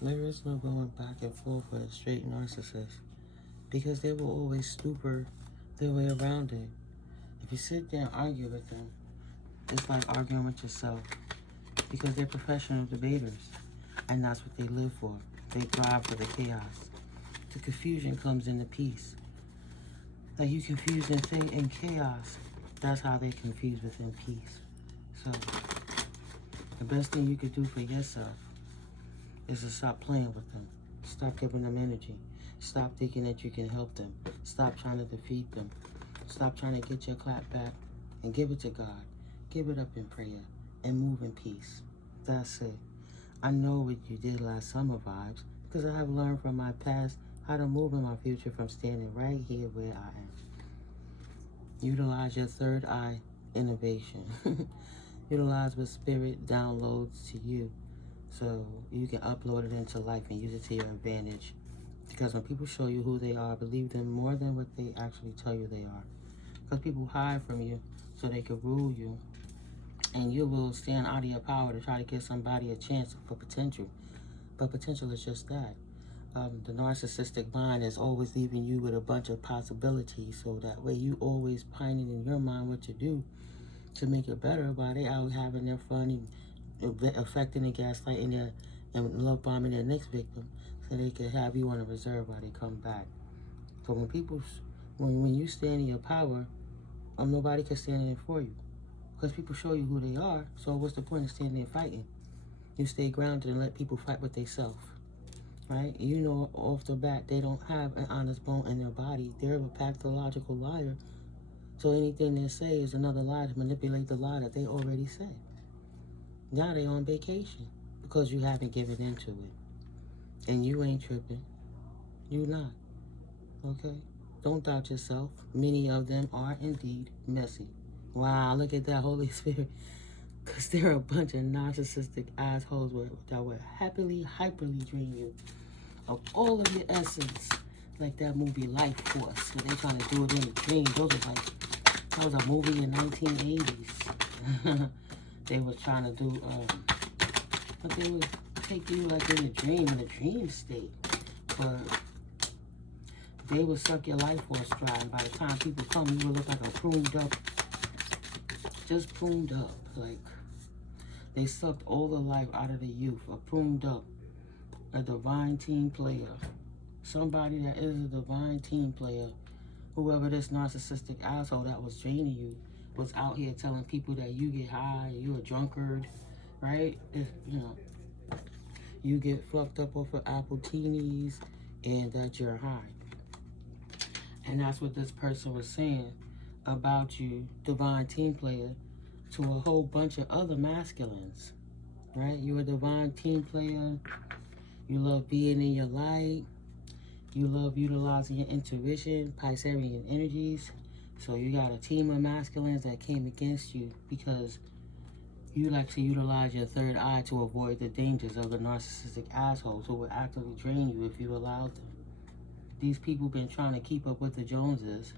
There is no going back and forth with a straight narcissist because they will always stupor their way around it. If you sit there and argue with them, it's like arguing with yourself because they're professional debaters and that's what they live for. They thrive for the chaos. The confusion comes in the peace. Like you confuse in chaos, that's how they confuse within peace. So the best thing you could do for yourself is to stop playing with them. Stop giving them energy. Stop thinking that you can help them. Stop trying to defeat them. Stop trying to get your clap back and give it to God. Give it up in prayer and move in peace. That's it. I know what you did last summer vibes because I have learned from my past how to move in my future from standing right here where I am. Utilize your third eye innovation. Utilize what spirit downloads to you so you can upload it into life and use it to your advantage. Because when people show you who they are, believe them more than what they actually tell you they are. Because people hide from you so they can rule you. And you will stand out of your power to try to give somebody a chance for potential. But potential is just that. The narcissistic mind is always leaving you with a bunch of possibilities. So that way you always pining in your mind what to do to make it better while they out having their fun and affecting and gaslighting and love bombing their next victim so they can have you on a reserve while they come back. So when you stand in your power, nobody can stand in it for you. Because people show you who they are, so what's the point of standing there fighting? You stay grounded and let people fight with themselves, right? You know off the bat they don't have an honest bone in their body. They're a pathological liar. So anything they say is another lie to manipulate the lie that they already said. Now they on vacation because you haven't given into it. And you ain't tripping. You not. Okay? Don't doubt yourself. Many of them are indeed messy. Wow, look at that Holy Spirit. Because they're a bunch of narcissistic assholes that will happily, hyperly drain you of all of your essence. Like that movie Life Force, where they trying to do it in a dream. That was a movie in 1980s. They was trying to do, but they would take you like in a dream state. But they would suck your life force dry, and by the time people come, you would look like a pruned up, just pruned up. Like, they sucked all the life out of the youth, a pruned up, a divine team player. Somebody that is a divine team player. Whoever this narcissistic asshole that was draining you was out here telling people that you get high, you a drunkard, right? You get fucked up off of appletinis and that you're high. And that's what this person was saying about you, divine team player, to a whole bunch of other masculines, right? You're a divine team player. You love being in your light. You love utilizing your intuition, Piscean energies. So you got a team of masculines that came against you because you like to utilize your third eye to avoid the dangers of the narcissistic assholes who will actively drain you if you allowed them. These people been trying to keep up with the Joneses,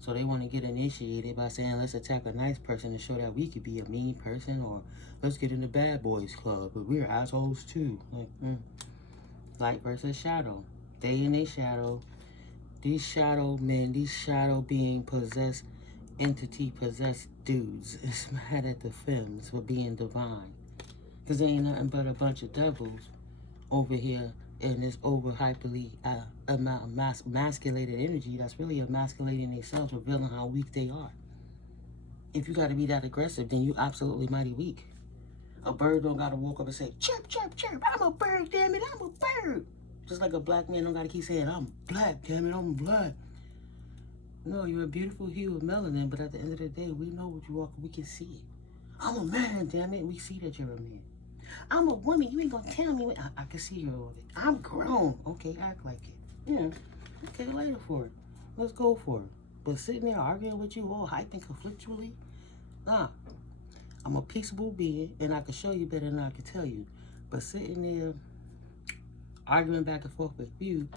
so they want to get initiated by saying, let's attack a nice person to show that we could be a mean person, or let's get in the bad boys club, but we're assholes too. Like, light versus shadow. They in their shadow. These shadow men, these shadow being possessed, entity possessed dudes is mad at the femmes for being divine. Because they ain't nothing but a bunch of devils over here in this over hyperly emasculated energy that's really emasculating themselves, revealing how weak they are. If you got to be that aggressive, then you absolutely mighty weak. A bird don't got to walk up and say, chirp, chirp, chirp, I'm a bird, damn it, I'm a bird. Just like a black man don't got to keep saying, I'm black, damn it, I'm black. No, you're a beautiful hue of melanin, but at the end of the day, we know what you are, we can see it. I'm a man, damn it, we see that you're a man. I'm a woman, you ain't gonna tell me what, I can see you're all that. I'm grown, okay, act like it. Yeah, okay, later for it. Let's go for it. But sitting there arguing with you all hyping conflictually, nah. I'm a peaceable being, and I can show you better than I can tell you. But sitting there arguing back and forth with you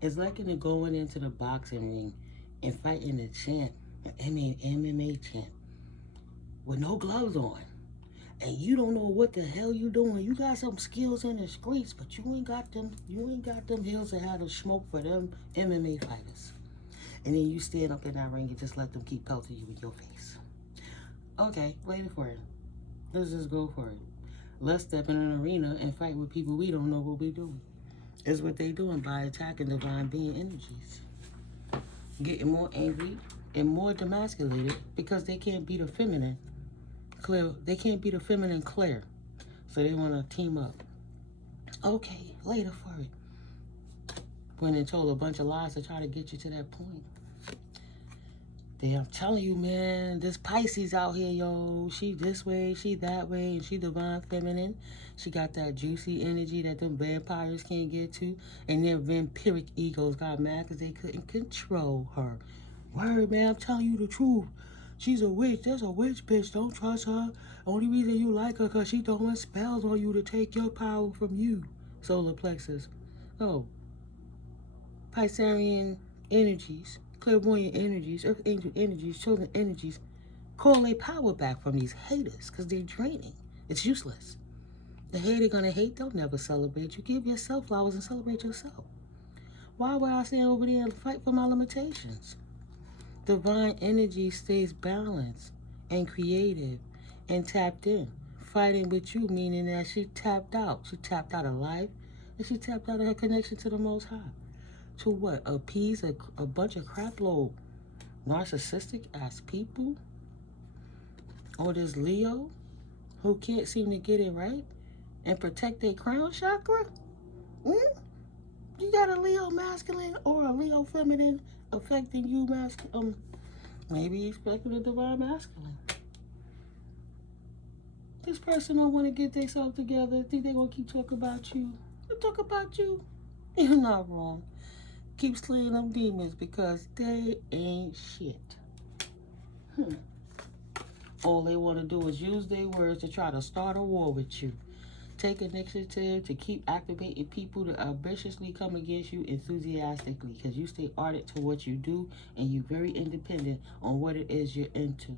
is like going into the boxing ring and fighting a champ, an MMA champ, with no gloves on. and you don't know what the hell you doing. You got some skills in the streets, but you ain't got them hills that have the smoke for them MMA fighters. And then you stand up in that ring and just let them keep pelting you in your face. Okay, wait for it. Let's just go for it. Let's step in an arena and fight with people we don't know what we're doing. Is what they doing by attacking divine being energies. Getting more angry and more demasculated because they can't beat a feminine clear. They can't beat a feminine clear. So they want to team up. Okay, later for it. When they told a bunch of lies to try to get you to that point. I'm telling you, man, this Pisces out here, yo. She this way, she that way, and she divine feminine. She got that juicy energy that them vampires can't get to. And their vampiric egos got mad because they couldn't control her. Word, man, I'm telling you the truth. She's a witch. There's a witch, bitch. Don't trust her. Only reason you like her because she throwing spells on you to take your power from you. Solar plexus. Oh. Piscean energies. Clairvoyant energies, earth angel energies, chosen energies, call their power back from these haters because they're draining. It's useless. The hater gonna hate, they'll never celebrate you. Give yourself flowers and celebrate yourself. Why would I stand over there and fight for my limitations? Divine energy stays balanced and creative and tapped in. Fighting with you, meaning that she tapped out. She tapped out of life and she tapped out of her connection to the Most High. To what? Appease a bunch of crap load narcissistic ass people? Or this Leo who can't seem to get it right and protect their crown chakra? You got a Leo masculine or a Leo feminine affecting you masculine. Maybe expecting a divine masculine. This person don't want to get themselves together. Think they're going to keep talking about you. They talk about you. You're not wrong. Keep slaying them demons because they ain't shit. All they want to do is use their words to try to start a war with you. Take initiative to keep activating people to ambitiously come against you enthusiastically because you stay ardent to what you do and you're very independent on what it is you're into.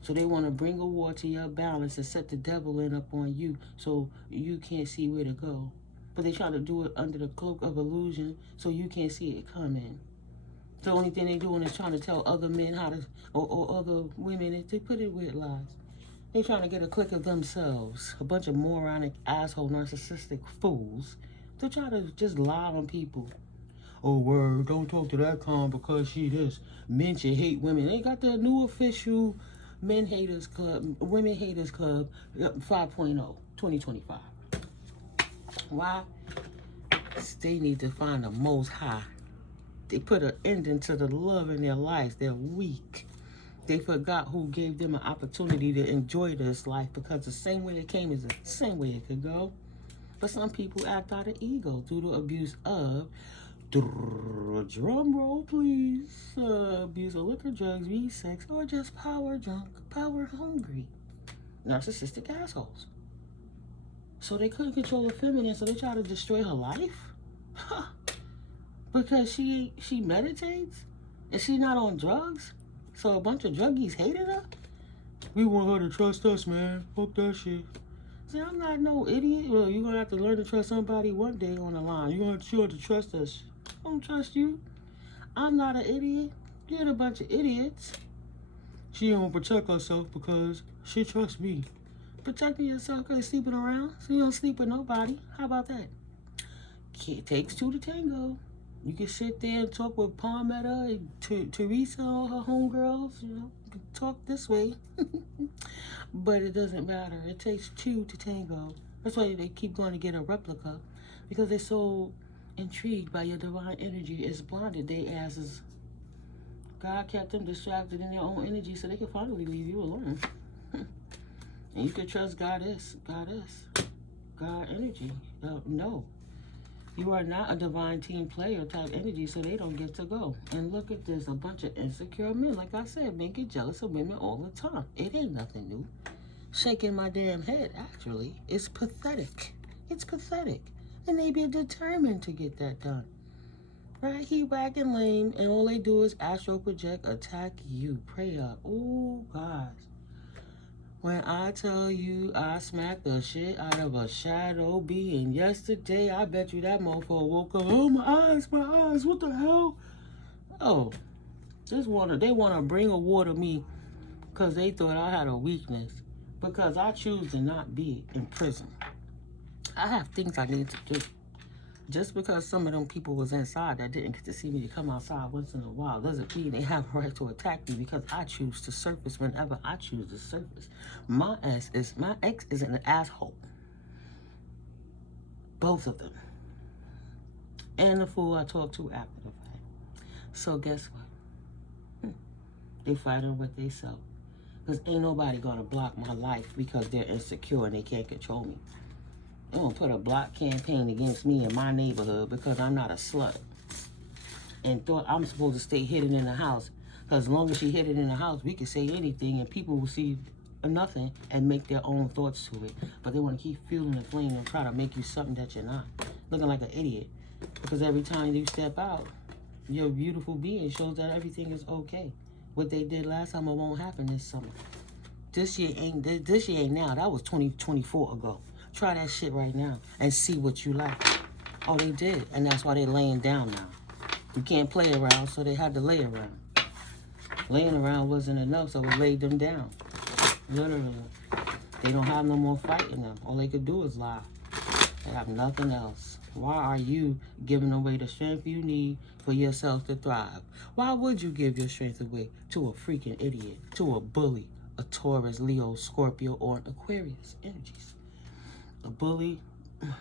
So they want to bring a war to your balance and set the devil in up on you so you can't see where to go. But they try to do it under the cloak of illusion so you can't see it coming. The only thing they're doing is trying to tell other men how to, or other women, they put it with lies. They're trying to get a clique of themselves, a bunch of moronic, asshole, narcissistic fools, to try to just lie on people. Oh, word, don't talk to that con because she this. Men should hate women. They got their new official Men Haters Club, Women Haters Club 5.0, 2025. Why? They need to find the Most High. They put an ending to the love in their lives. They're weak. They forgot who gave them an opportunity to enjoy this life because the same way it came is the same way it could go. But some people act out of ego due to abuse of, drum roll please, abuse of liquor, drugs, weed, sex, or just power drunk, power hungry, narcissistic assholes. So they couldn't control the feminine, so they try to destroy her life? Because she meditates? And she's not on drugs? So a bunch of druggies hated her? We want her to trust us, man. Fuck that shit. See, I'm not no idiot. Well, you're going to have to learn to trust somebody one day on the line. You're going to have to trust us. I don't trust you. I'm not an idiot. You're a bunch of idiots. She don't protect herself because she trusts me. Protecting yourself because you're sleeping around so you don't sleep with nobody. How about that? It takes two to tango. You can sit there and talk with Palmetta and Teresa or her homegirls, you know, you can talk this way. But it doesn't matter. It takes two to tango. That's why they keep going to get a replica, because they're so intrigued by your divine energy. It's blinded their asses. God kept them distracted in their own energy so they could finally leave you alone. And you could trust goddess, God energy. No. You are not a divine team player type energy, so they don't get to go. And look at this, a bunch of insecure men. Like I said, men get jealous of women all the time. It ain't nothing new. Shaking my damn head, actually. It's pathetic. It's pathetic. And they be determined to get that done. Right? He whacking lame, and all they do is astral project, attack you. Pray up. Oh, guys. When I tell you I smacked the shit out of a shadow being yesterday, I bet you that motherfucker woke up. Oh, my eyes, what the hell? Oh, they want to bring a war to me because they thought I had a weakness. Because I choose to not be in prison. I have things I need to do. Just because some of them people was inside that didn't get to see me to come outside once in a while doesn't mean they have a right to attack me because I choose to surface whenever I choose to surface. My ex is an asshole. Both of them. And the fool I talked to after the fact. So guess what? They fighting with themselves. Because ain't nobody gonna block my life because they're insecure and they can't control me. They gonna put a block campaign against me in my neighborhood because I'm not a slut. And thought I'm supposed to stay hidden in the house. Because as long as she hidden in the house, we can say anything and people will see nothing and make their own thoughts to it. But they want to keep fueling the flame and try to make you something that you're not. Looking like an idiot. Because every time you step out, your beautiful being shows that everything is okay. What they did last time, it won't happen this summer. This year ain't now. That was 2024 ago. Try that shit right now and see what you like. Oh, they did. And that's why they're laying down now. You can't play around, so they had to lay around. Laying around wasn't enough, so we laid them down. Literally. They don't have no more fight in them. All they could do is lie. They have nothing else. Why are you giving away the strength you need for yourself to thrive? Why would you give your strength away to a freaking idiot, to a bully, a Taurus, Leo, Scorpio, or an Aquarius energies? A bully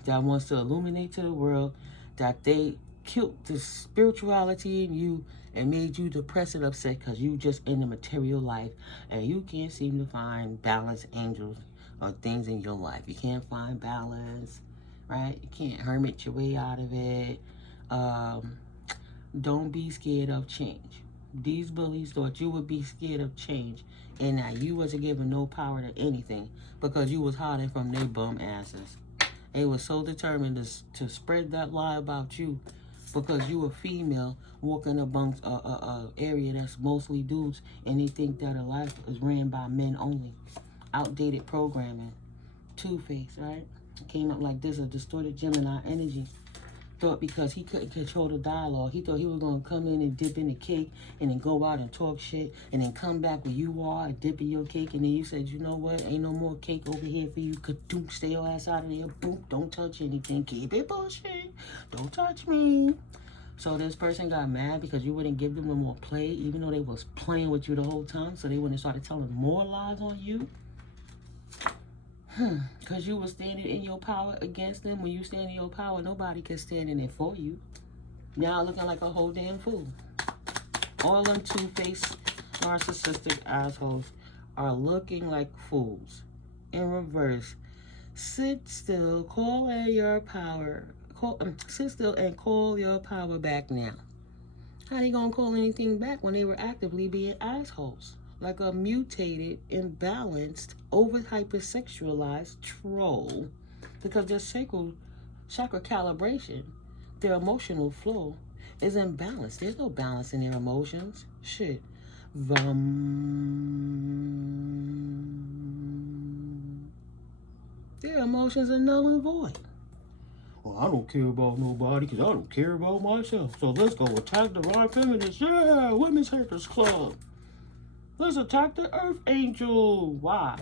that wants to illuminate to the world that they killed the spirituality in you and made you depressed and upset because you just in the material life and you can't seem to find balance, angels, or things in your life. You can't find balance, right? You can't hermit your way out of it. Don't be scared of change. These bullies thought you would be scared of change and that you wasn't giving no power to anything because you was hiding from their bum asses. They were so determined to spread that lie about you because you a female walking amongst a area that's mostly dudes and they think that a life is ran by men only. Outdated programming. Two-Face, right? Came up like this, a distorted Gemini energy. Thought because he couldn't control the dialogue, he thought he was going to come in and dip in the cake and then go out and talk shit and then come back where you are and dip in your cake and then you said, you know what, ain't no more cake over here for you. Kadoom, stay your ass out of there. Boom, don't touch anything. Keep it bullshit. Don't touch me. So this person got mad because you wouldn't give them no more play even though they was playing with you the whole time. So they wouldn't started telling more lies on you. Because you were standing in your power against them. When you stand in your power, nobody can stand in it for you. Now looking like a whole damn fool. All them two-faced, narcissistic assholes are looking like fools. In reverse, sit still, call in your power. Sit still and call your power back now. How they gonna call anything back when they were actively being assholes? Like a mutated, imbalanced, over-hypersexualized troll. Because their chakra calibration, their emotional flow, is imbalanced. There's no balance in their emotions. Shit. Their emotions are null and void. Well, I don't care about nobody because I don't care about myself. So let's go attack the right feminists. Yeah, Women's Haters Club. Let's attack the Earth Angel. Why?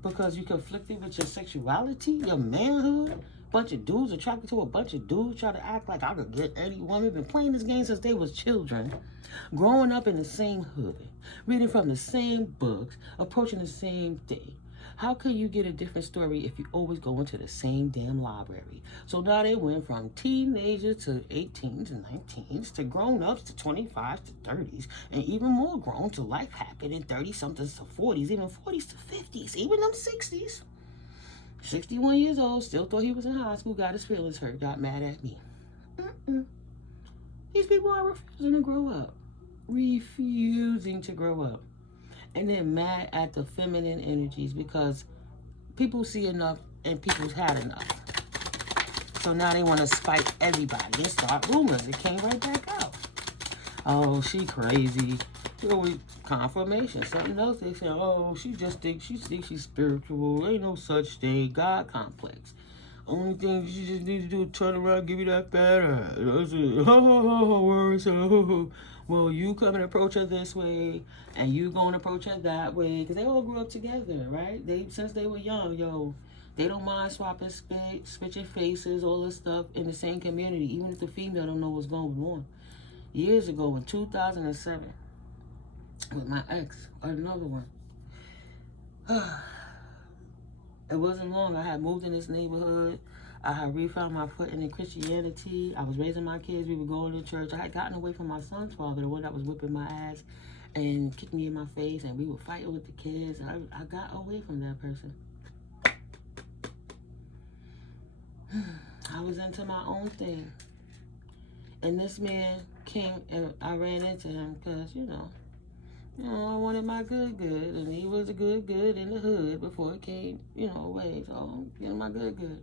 Because you conflicted with your sexuality, your manhood. Bunch of dudes attracted to a bunch of dudes try to act like I could get any woman. Been playing this game since they was children. Growing up in the same hood. Reading from the same books. Approaching the same thing. How can you get a different story if you always go into the same damn library? So now they went from teenagers to 18s and 19s to grown-ups to 25s to 30s and even more grown to life happened in 30-somethings to 40s, even 40s to 50s, even them 60s. 61 years old, still thought he was in high school, got his feelings hurt, got mad at me. These people are refusing to grow up. Refusing to grow up. And they're mad at the feminine energies because people see enough and people's had enough. So now they want to spite everybody and start rumors. It came right back out. Oh, she crazy. She always confirmation. Something else they say, oh, she thinks she's spiritual. Ain't no such thing. God complex. Only thing you just need to do is turn around, give you that fat ass. That's it. Well, you come and approach her this way, and you go and approach her that way, because they all grew up together, right? Since they were young, they don't mind swapping switching faces, all this stuff in the same community, even if the female don't know what's going on. Years ago, in 2007, with my ex, another one. It wasn't long. I had moved in this neighborhood. I had refound my foot in Christianity. I was raising my kids. We were going to church. I had gotten away from my son's father, the one that was whipping my ass and kicked me in my face, and we were fighting with the kids. I got away from that person. I was into my own thing. And this man came, and I ran into him because, I wanted my good, and he was a good in the hood before it came, away. So I'm getting my good.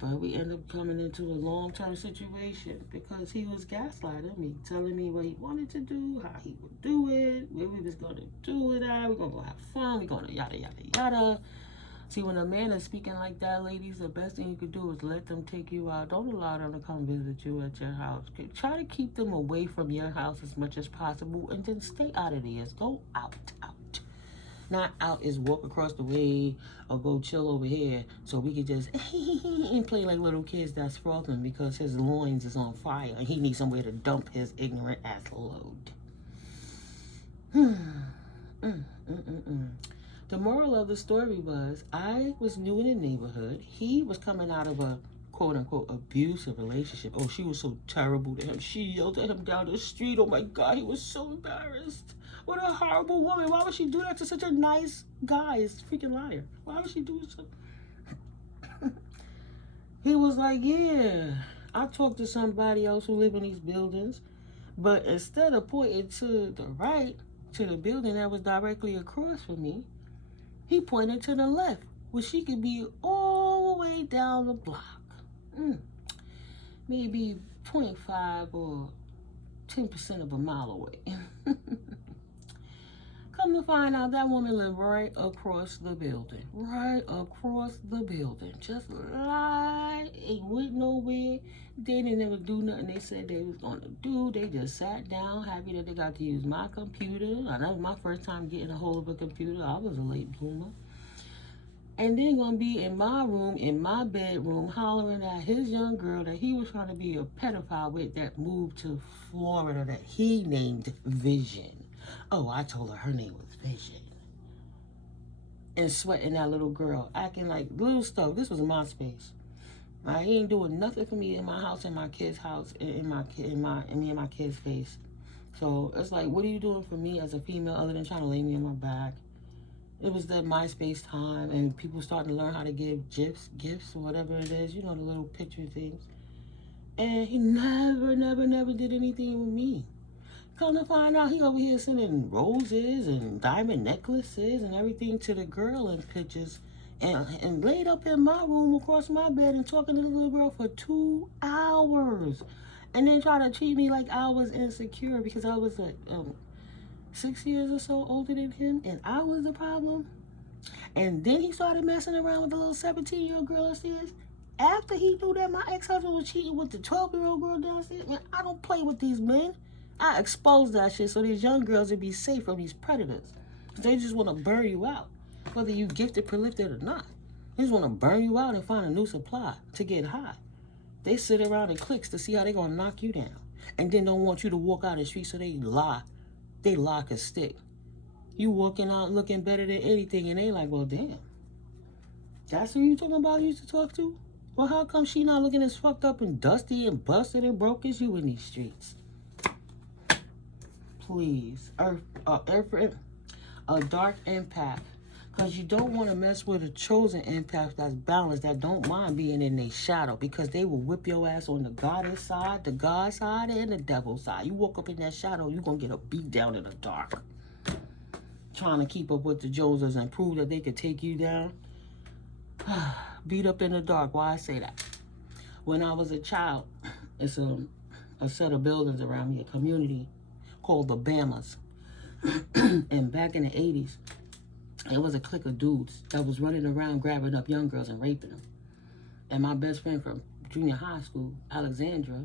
But we ended up coming into a long-term situation because he was gaslighting me, telling me what he wanted to do, how he would do it, where we was going to do it at, we're going to go have fun, we're going to yada, yada, yada. See, when a man is speaking like that, ladies, the best thing you could do is let them take you out. Don't allow them to come visit you at your house. Try to keep them away from your house as much as possible, and then stay out of theirs. Go out. Not out is walk across the way or go chill over here so we could just and play like little kids that's frothing because his loins is on fire and he needs somewhere to dump his ignorant ass load. The moral of the story was, I was new in the neighborhood. He was coming out of a quote-unquote abusive relationship. Oh, she was so terrible to him. She yelled at him down the street. Oh, my God, he was so embarrassed. What a horrible woman. Why would she do that to such a nice guy? It's a freaking liar. Why would she do so? He was like, yeah, I talked to somebody else who live in these buildings, but instead of pointing to the right, to the building that was directly across from me, he pointed to the left, where she could be all the way down the block. Maybe 0.5 or 10% of a mile away. Come to find out, that woman lived right across the building. Right across the building. Just lied, ain't went nowhere. They didn't ever do nothing they said they was going to do. They just sat down, happy that they got to use my computer. And that was my first time getting a hold of a computer. I was a late bloomer. And then gonna be in my room, in my bedroom, hollering at his young girl that he was trying to be a pedophile with that moved to Florida that he named Vision. Oh, I told her name was Vision. And sweating that little girl, acting like little stuff. This was my space. He ain't doing nothing for me in my house, in my kid's house, in me and my kid's face. So it's like, what are you doing for me as a female other than trying to lay me on my back? It was the MySpace time, and people starting to learn how to give gifts, or whatever it is, the little picture things. And he never did anything with me. Come to find out, he over here sending roses and diamond necklaces and everything to the girl in pictures, and laid up in my room across my bed and talking to the little girl for 2 hours. And then try to treat me like I was insecure because I was like 6 years or so older than him, and I was the problem. And then he started messing around with the little 17-year-old girl upstairs. After he knew that my ex-husband was cheating with the 12-year-old girl downstairs. Man, I don't play with these men. I exposed that shit so these young girls would be safe from these predators. They just want to burn you out, whether you gifted, prolific or not. They just want to burn you out and find a new supply to get high. They sit around in cliques to see how they're going to knock you down. And then don't want you to walk out the street, so they lie. They lock a stick. You walking out looking better than anything, and they like, well, damn. That's who you talking about used to talk to? Well, how come she not looking as fucked up and dusty and busted and broke as you in these streets? Please. A dark empath. Because you don't want to mess with a chosen empath that's balanced, that don't mind being in their shadow, because they will whip your ass on the goddess side, the God side, and the devil side. You walk up in that shadow, you're going to get a beat down in the dark. Trying to keep up with the Joneses and prove that they could take you down. Beat up in the dark. Why I say that? When I was a child, it's a set of buildings around me, a community called the Bamas. And back in the 80s, it was a clique of dudes that was running around grabbing up young girls and raping them. And my best friend from junior high school, Alexandra,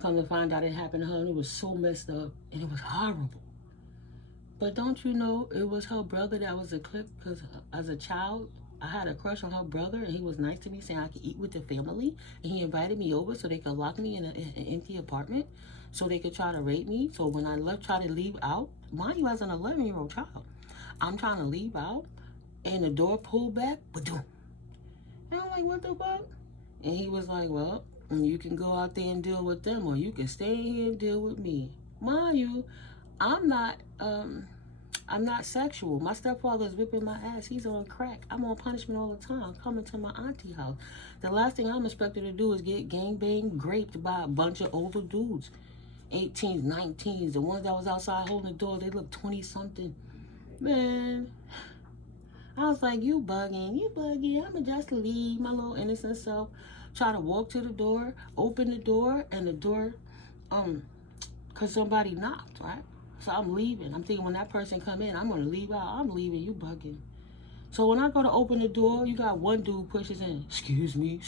come to find out it happened to her, and it was so messed up, and it was horrible. But don't you know, it was her brother that was a clique, because as a child, I had a crush on her brother, and he was nice to me, saying I could eat with the family, and he invited me over so they could lock me in an empty apartment, so they could try to rape me. So when I left, try to leave out, mind you, as an 11-year-old child, I'm trying to leave out, and the door pulled back, ba-doom. And I'm like, what the fuck? And he was like, well, you can go out there and deal with them, or you can stay here and deal with me. Mind you, I'm not sexual. My stepfather's whipping my ass. He's on crack. I'm on punishment all the time. I'm coming to my auntie house. The last thing I'm expected to do is get gangbanged, raped by a bunch of older dudes. 18s, 19s. The ones that was outside holding the door, they look 20-something. Man, I was like, you bugging. I'ma just leave my little innocent self. Try to walk to the door, open the door, and the door, because somebody knocked, right? So I'm leaving. I'm thinking when that person come in, I'm going to leave out. I'm leaving. You bugging. So when I go to open the door, you got one dude pushes in. Excuse me,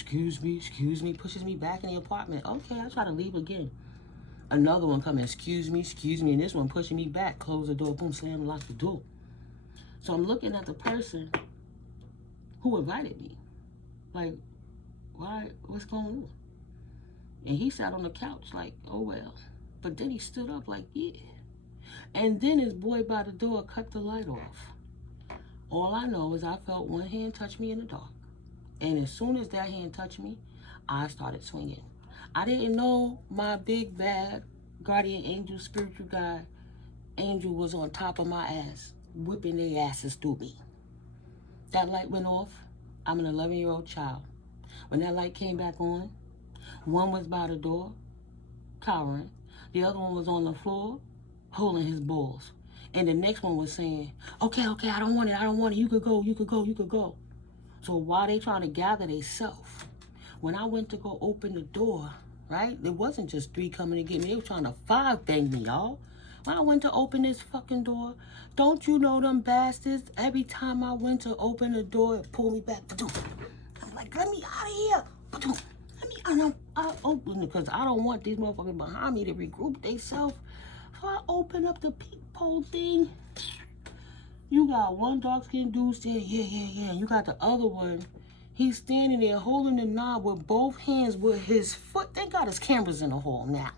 pushes me back in the apartment. Okay, I try to leave again. Another one coming, excuse me, and this one pushing me back. Close the door, boom, slam, lock the door. So I'm looking at the person who invited me. Like, why, what's going on? And he sat on the couch like, oh well. But then he stood up like, yeah. And then his boy by the door cut the light off. All I know is I felt one hand touch me in the dark. And as soon as that hand touched me, I started swinging. I didn't know my big bad guardian angel, spiritual guide, angel was on top of my ass, whipping their asses through me. That light went off. I'm an 11-year-old child. When that light came back on, one was by the door, cowering. The other one was on the floor, holding his balls. And the next one was saying, okay, I don't want it. You could go. So while they trying to gather themselves, when I went to go open the door, right? It wasn't just 3 coming to get me. They were trying to 5 bang me, y'all. When I went to open this fucking door, don't you know them bastards? Every time I went to open the door, it pulled me back. I'm like, let me out of here. I opened it because I don't want these motherfuckers behind me to regroup themselves. So I open up the peephole thing. You got one dark-skinned dude saying, yeah. You got the other one. He's standing there holding the knob with both hands with his foot. Thank God his camera's in the hall now.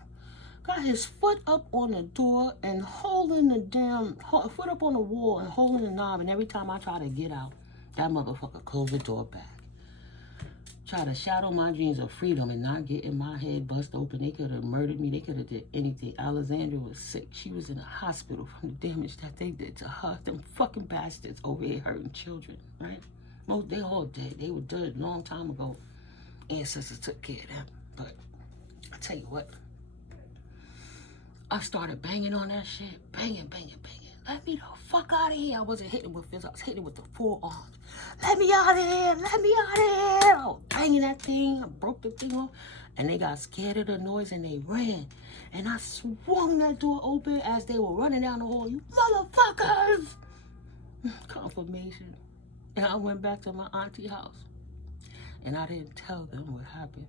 Got his foot up on the door and holding the damn foot up on the wall and holding the knob. And every time I try to get out, that motherfucker closed the door back. Try to shadow my dreams of freedom and not getting my head bust open. They could have murdered me. They could have did anything. Alexandra was sick. She was in the hospital from the damage that they did to her. Them fucking bastards over here hurting children, right? Most, they all dead. They were dead a long time ago. Ancestors took care of them. But I tell you what, I started banging on that shit. Banging. Let me the fuck out of here. I wasn't hitting with fists. I was hitting with the full arms. Let me out of here. I was banging that thing. I broke the thing off. And they got scared of the noise and they ran. And I swung that door open as they were running down the hall. You motherfuckers! Confirmation. And I went back to my auntie house. And I didn't tell them what happened.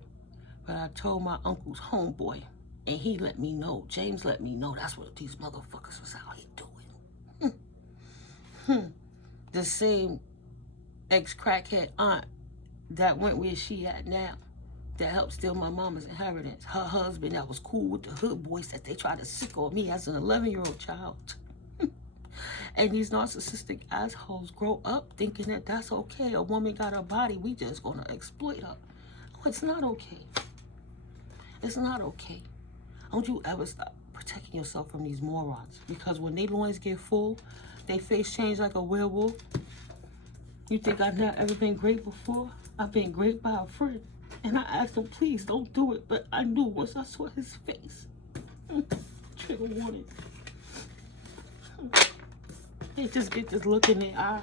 But I told my uncle's homeboy. And he let me know. James let me know. That's what these motherfuckers was out here doing. The same ex-crackhead aunt that went where she at now, that helped steal my mama's inheritance. Her husband that was cool with the hood boys that they tried to sick on me as an 11-year-old child. And these narcissistic assholes grow up thinking that that's okay. A woman got her body, we just gonna exploit her. No, it's not okay. It's not okay. Don't you ever stop protecting yourself from these morons. Because when they loins get full, they face change like a werewolf. You think I've not ever been great before? I've been great by a friend. And I asked him, please don't do it. But I knew once I saw his face. Trigger warning. They just get this look in their eye.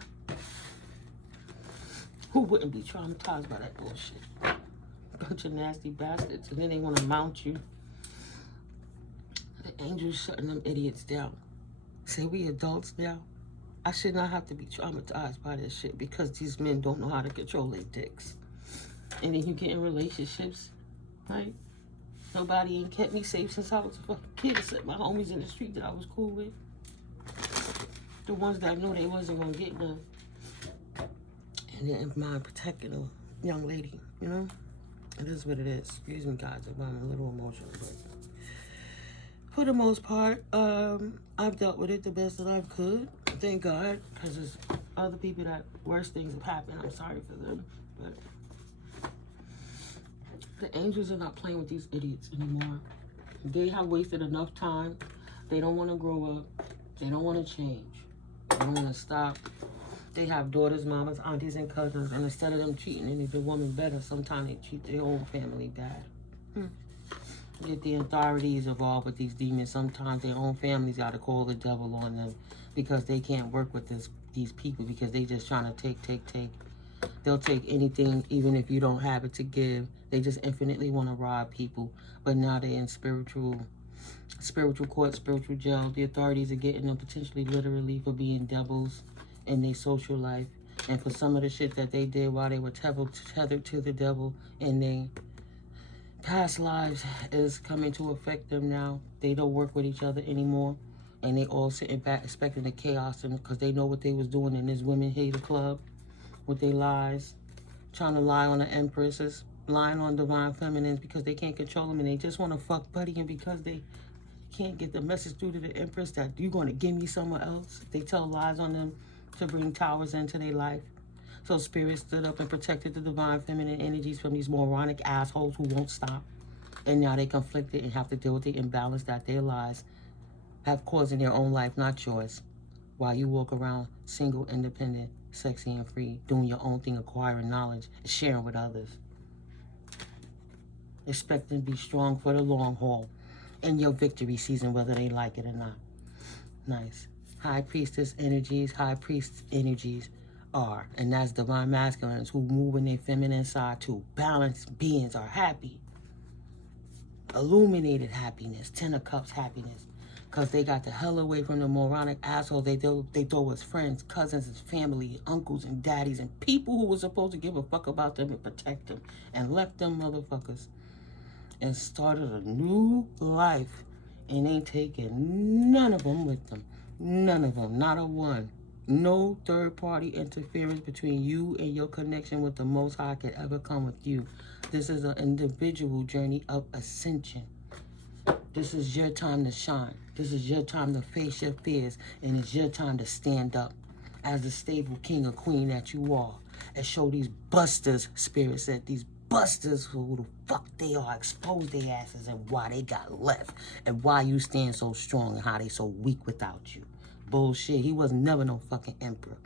Who wouldn't be traumatized by that bullshit? Bunch of nasty bastards. And then they want to mount you. The angels shutting them idiots down. Say we adults now. I should not have to be traumatized by this shit because these men don't know how to control their dicks. And then you get in relationships, right? Nobody ain't kept me safe since I was a fucking kid except my homies in the street that I was cool with. The ones that knew they wasn't gonna get none. And then mind protecting a young lady, you know? It is what it is. Excuse me, guys, if I'm a little emotional, but for the most part, I've dealt with it the best that I could. Thank God, because there's other people that worse things have happened. I'm sorry for them, but the angels are not playing with these idiots anymore. They have wasted enough time. They don't want to grow up. They don't want to change. They don't want to stop. They have daughters, mamas, aunties, and cousins, and instead of them treating any the woman better, sometimes they treat their own family bad. Get the authorities involved with these demons. Sometimes their own families got to call the devil on them because they can't work with these people because they just trying to take. They'll take anything, even if you don't have it to give. They just infinitely want to rob people. But now they're in spiritual court, spiritual jail. The authorities are getting them potentially literally for being devils in their social life. And for some of the shit that they did while they were tethered to the devil in their past lives is coming to affect them now. They don't work with each other anymore. And they all sitting back expecting the chaos because they know what they was doing in this women hater club with their lies. Trying to lie on the empresses, lying on divine feminines because they can't control them and they just want to fuck buddy, and because they can't get the message through to the empress that you're going to give me somewhere else, they tell lies on them to bring towers into their life. So spirit stood up and protected the divine feminine energies from these moronic assholes who won't stop. And now they conflicted and have to deal with the imbalance that their lies have caused in their own life, not yours. While you walk around single, independent, sexy, and free, doing your own thing, acquiring knowledge, and sharing with others. Expecting to be strong for the long haul in your victory season, whether they like it or not. Nice. High priestess energies, high priest energies are, and that's divine masculines who move in their feminine side too. Balanced beings are happy. Illuminated happiness, 10 of cups happiness. Because they got the hell away from the moronic assholes they thought was friends, cousins, and family, uncles and daddies, and people who were supposed to give a fuck about them and protect them, and left them motherfuckers and started a new life and ain't taking none of them with them. None of them, not a one. No third-party interference between you and your connection with the Most High could ever come with you. This is an individual journey of ascension. This is your time to shine. This is your time to face your fears, and it's your time to stand up as the stable king or queen that you are, and show these busters, Spirit said, these busters who the fuck they are, expose their asses and why they got left, and why you stand so strong and how they so weak without you. Bullshit. He was never no fucking emperor.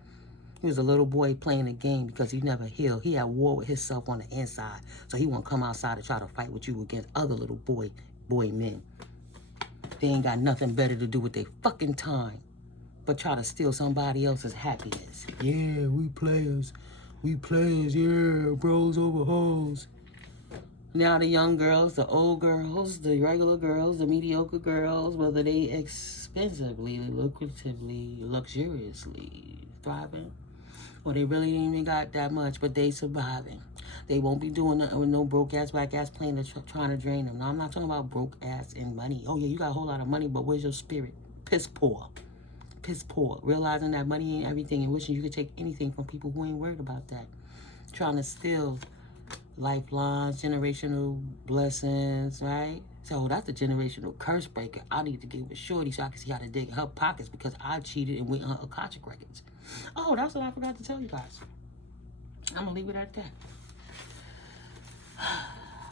He was a little boy playing a game because he never healed. He had war with himself on the inside, so he won't come outside to try to fight with you against other little boy men. They ain't got nothing better to do with their fucking time but try to steal somebody else's happiness. Yeah, we players, yeah, bros over hoes. Now the young girls, the old girls, the regular girls, the mediocre girls, whether they expensively, lucratively, luxuriously thriving, or they really ain't even got that much, but they surviving. They won't be doing nothing with no broke ass, whack ass plan that's trying to drain them. Now, I'm not talking about broke ass and money. Oh, yeah, you got a whole lot of money, but where's your spirit? Piss poor. Piss poor. Realizing that money ain't everything and wishing you could take anything from people who ain't worried about that. Trying to steal lifelines, generational blessings, right? So that's a generational curse breaker. I need to get with Shorty so I can see how to dig in her pockets because I cheated and went on her Akashic records. Oh, that's what I forgot to tell you guys. I'm going to leave it at that.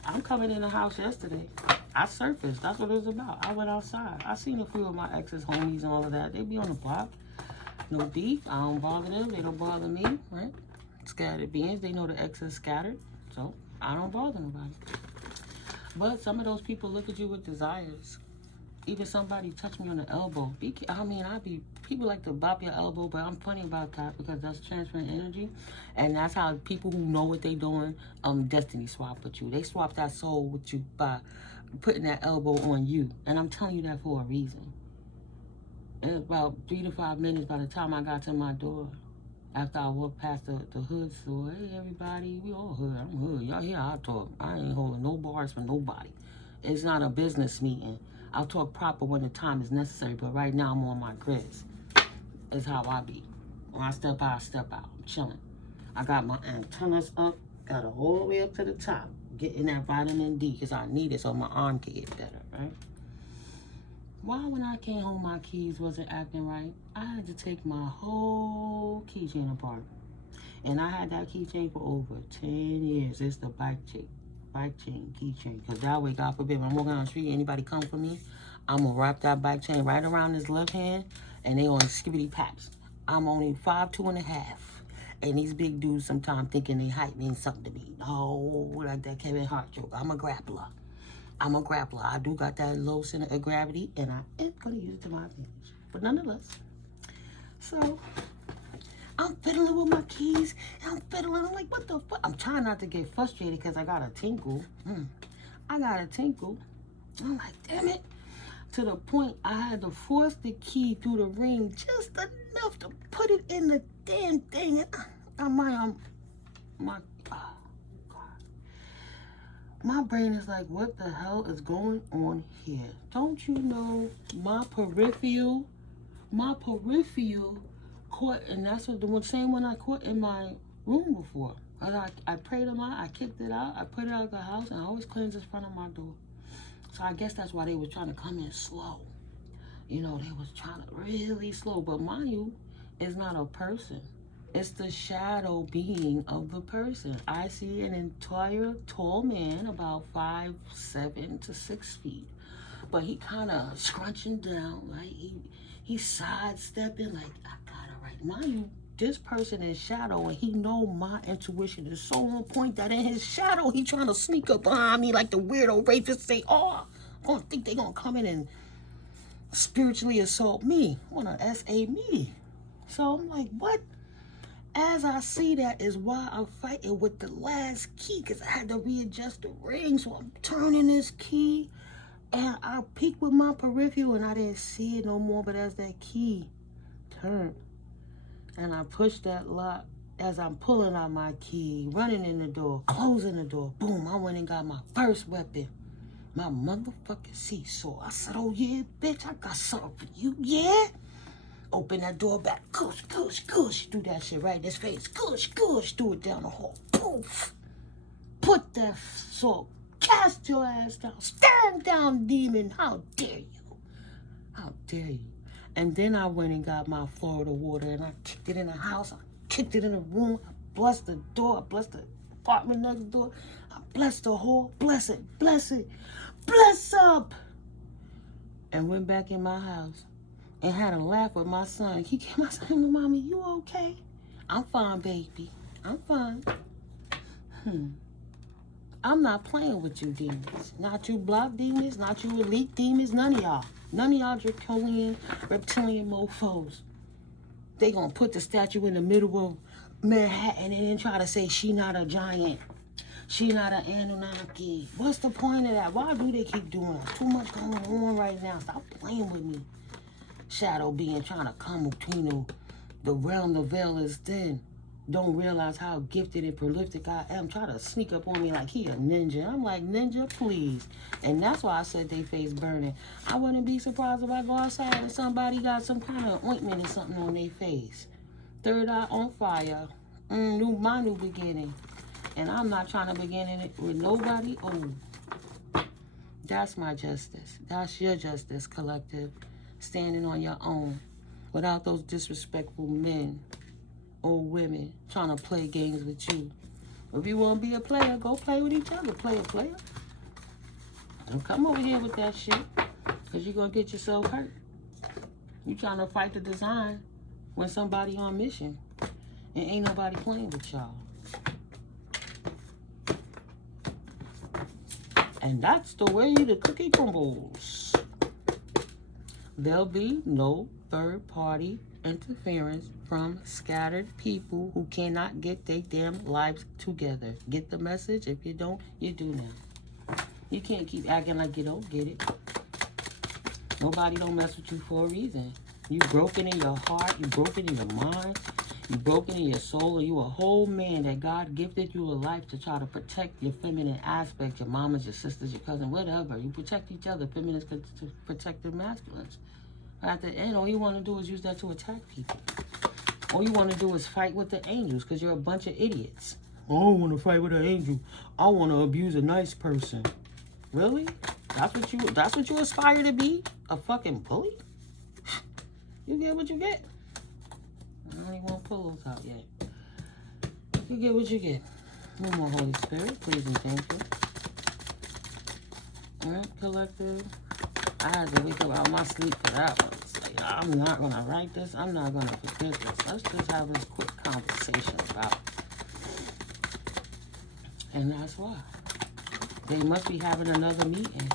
I'm coming in the house yesterday. I surfaced. That's what it was about. I went outside. I seen a few of my ex's homies and all of that. They be on the block. No beef. I don't bother them. They don't bother me, right? Scattered beings. They know the ex is scattered. So I don't bother nobody. But some of those people look at you with desires. Even somebody touch me on the elbow. People like to bop your elbow, but I'm funny about that because that's transferring energy. And that's how people who know what they doing, destiny swap with you. They swap that soul with you by putting that elbow on you. And I'm telling you that for a reason. And about 3 to 5 minutes by the time I got to my door, after I walked past the hood store, hey everybody, we all hood, I'm hood. Y'all hear I talk. I ain't holding no bars for nobody. It's not a business meeting. I'll talk proper when the time is necessary, but right now I'm on my grizz. That's how I be. When I step out, I step out. I'm chilling. I got my antennas up, got it all the way up to the top, getting that vitamin D because I need it so my arm can get better, right? Why when I came home my keys wasn't acting right? I had to take my whole keychain apart. And I had that keychain for over 10 years. It's the bike chain keychain. Because that way, God forbid, when I'm walking on the street, anybody come for me, I'm going to wrap that bike chain right around his left hand, and they on skibbity paps. I'm only 5'2.5". And these big dudes sometimes thinking they height means something to me. No, like that Kevin Hart joke. I'm a grappler. I do got that low center of gravity, and I ain't going to use it to my advantage. But nonetheless, so I'm fiddling with my keys, and I'm fiddling. I'm like, what the fuck? I'm trying not to get frustrated because I got a tinkle. I'm like, damn it. To the point I had to force the key through the ring just enough to put it in the damn thing. My brain is like, what the hell is going on here? Don't you know my peripheral caught, and that's what the same one I caught in my room before. I prayed a lot, I kicked it out, I put it out of the house, and I always cleanse in front of my door. So I guess that's why they were trying to come in slow. You know, they was trying to really slow. But mind you, it's not a person. It's the shadow being of the person. I see an entire tall man, about 5'7" to 6 feet. But he kind of scrunching down, like he sidestepping, like, I got it right. Mind you, this person is shadow, and he know my intuition is so on point that in his shadow, he trying to sneak up behind me like the weirdo rapist say, oh, I don't think they gonna come in and spiritually assault me. Wanna SA me. So I'm like, what? As I see that is why I'm fighting with the last key, because I had to readjust the ring. So I'm turning this key, and I peeked with my peripheral, and I didn't see it no more. But as that key turned, and I pushed that lock, as I'm pulling out my key, running in the door, closing the door, boom, I went and got my first weapon, my motherfucking seesaw. I said, oh yeah, bitch, I got something for you, yeah? Open that door back, goosh, goosh, goosh. Do that shit right in his face, goosh, goosh. Do it down the hall, poof. Put that sword, cast your ass down, stand down, demon. How dare you? How dare you? And then I went and got my Florida water, and I kicked it in the house. I kicked it in the room. I blessed the door. I blessed the apartment next door. I blessed the hall. Bless it. Bless it. Bless up. And went back in my house and had a laugh with my son. He came out and said, Mommy, you okay? I'm fine, baby. I'm fine. I'm not playing with you demons. Not you block demons, not you elite demons, none of y'all. None of y'all draconian, reptilian mofos. They gonna put the statue in the middle of Manhattan and then try to say she not a giant. She not an Anunnaki. What's the point of that? Why do they keep doing that? Too much going on right now. Stop playing with me. Shadow being trying to come between the realm the veil is thin. Don't realize how gifted and prolific I am. Try to sneak up on me like he a ninja. I'm like, ninja, please. And that's why I said they face burning. I wouldn't be surprised if I go outside and somebody got some kind of ointment or something on their face. Third eye on fire. My new beginning. And I'm not trying to begin it with nobody. Oh, that's my justice. That's your justice, collective. Standing on your own. Without those disrespectful men or women trying to play games with you. If you want to be a player, go play with each other. Player. Don't come over here with that shit, because you're going to get yourself hurt. You trying to fight the design when somebody on mission, and ain't nobody playing with y'all. And that's the way the cookie crumbles. There'll be no third-party interference from scattered people who cannot get their damn lives together. Get the message? If you don't, you do now. You can't keep acting like you don't get it. Nobody don't mess with you for a reason. You broken in your heart. You broken in your mind. You broken in your soul. You a whole man that God gifted you a life to try to protect your feminine aspect, your mamas, your sisters, your cousin, whatever. You protect each other. Feminists could protect the masculines. At the end, all you want to do is use that to attack people. All you want to do is fight with the angels because you're a bunch of idiots. I don't want to fight with an angel. I want to abuse a nice person. Really? That's what you aspire to be? A fucking bully? You get what you get. I don't even want pillows out yet. You get what you get. No more Holy Spirit, please and thank you. Alright, collective. I had to wake up out of my sleep for that one. It's like, I'm not going to write this. I'm not going to forget this. Let's just have this quick conversation about it. And that's why. They must be having another meeting.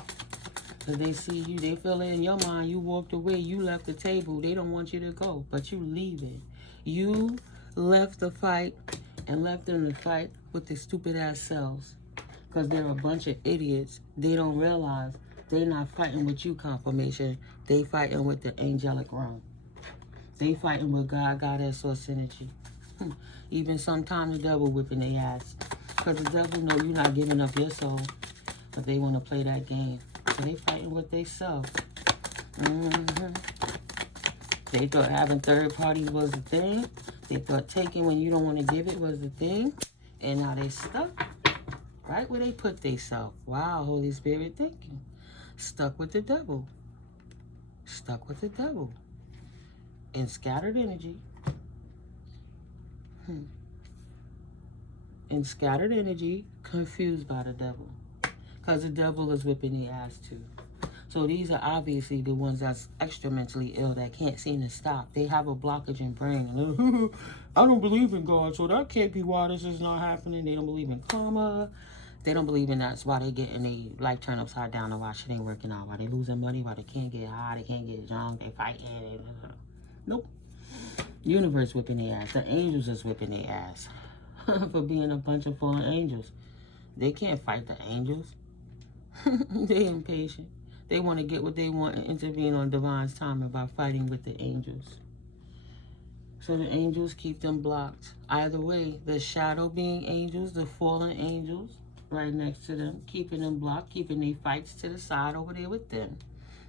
Because they see you, they feel it in your mind. You walked away, you left the table. They don't want you to go, but you leaving. You left the fight and left them to fight with their stupid ass selves. Because they're a bunch of idiots. They don't realize they're not fighting with you, confirmation. They fighting with the angelic realm. They fighting with God, Goddess, source energy. Even sometimes the devil whipping their ass. Because the devil know you're not giving up your soul. But they want to play that game. So they fighting with they self. They thought having third parties was the thing. They thought taking when you don't want to give it was the thing. And now they stuck right where they put they self. Wow, Holy Spirit, thank you. Stuck with the devil. Stuck with the devil. In scattered energy. In scattered energy, confused by the devil. Because the devil is whipping their ass too. So these are obviously the ones that's extra mentally ill that can't seem to stop. They have a blockage in brain. I don't believe in God, so that can't be why this is not happening. They don't believe in karma. They don't believe in that's why they getting their life turned upside down and why shit ain't working out. Why they losing money, why they can't get high, they can't get drunk, they fighting. Nope. Universe whipping their ass. The angels is whipping their ass. For being a bunch of fallen angels. They can't fight the angels. They impatient. They want to get what they want and intervene on divine's timing by fighting with the angels. So the angels keep them blocked. Either way, the shadow being angels, the fallen angels, right next to them, keeping them blocked, keeping their fights to the side over there with them.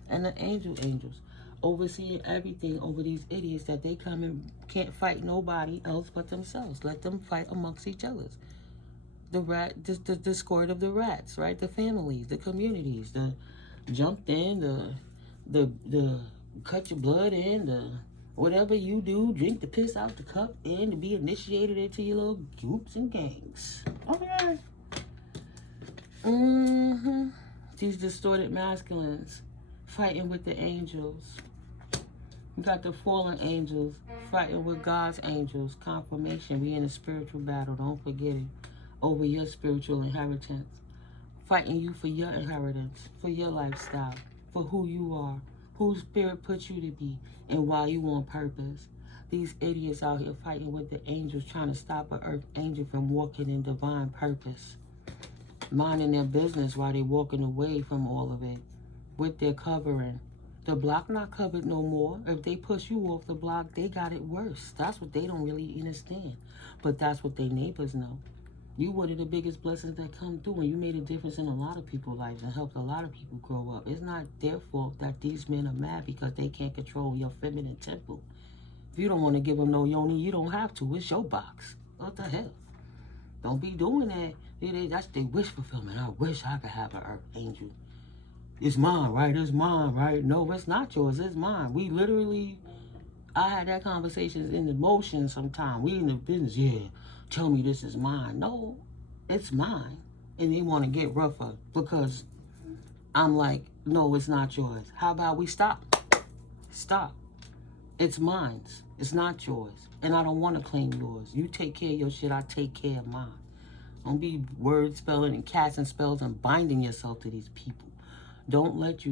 And the angels, overseeing everything over these idiots that they come and can't fight nobody else but themselves. Let them fight amongst each other. The discord of the rats, right? The families, the communities, the jumped in, the cut your blood in, the whatever you do, drink the piss out the cup and to be initiated into your little groups and gangs. Okay. These distorted masculines fighting with the angels. You got the fallen angels fighting with God's angels. Confirmation, we in a spiritual battle, don't forget it. Over your spiritual inheritance. Fighting you for your inheritance, for your lifestyle, for who you are, who spirit put you to be, and why you on purpose. These idiots out here fighting with the angels, trying to stop an earth angel from walking in divine purpose. Minding their business while they walking away from all of it. With their covering. The block not covered no more. If they push you off the block, they got it worse. That's what they don't really understand. But that's what their neighbors know. You one of the biggest blessings that come through, and you made a difference in a lot of people's lives and helped a lot of people grow up. It's not their fault that these men are mad because they can't control your feminine temple. If you don't want to give them no yoni, you don't have to. It's your box. What the hell? Don't be doing that. That's their wish fulfillment. I wish I could have an earth angel. It's mine, right? It's mine, right? No, it's not yours. It's mine. We literally, I had that conversation in the motion sometime. We in the business, yeah. Tell me this is mine. No, it's mine. And they want to get rougher because I'm like, no, it's not yours. How about we stop? Stop. It's mine. It's not yours. And I don't want to claim yours. You take care of your shit, I take care of mine. Don't be word spelling and casting spells and binding yourself to these people. Don't let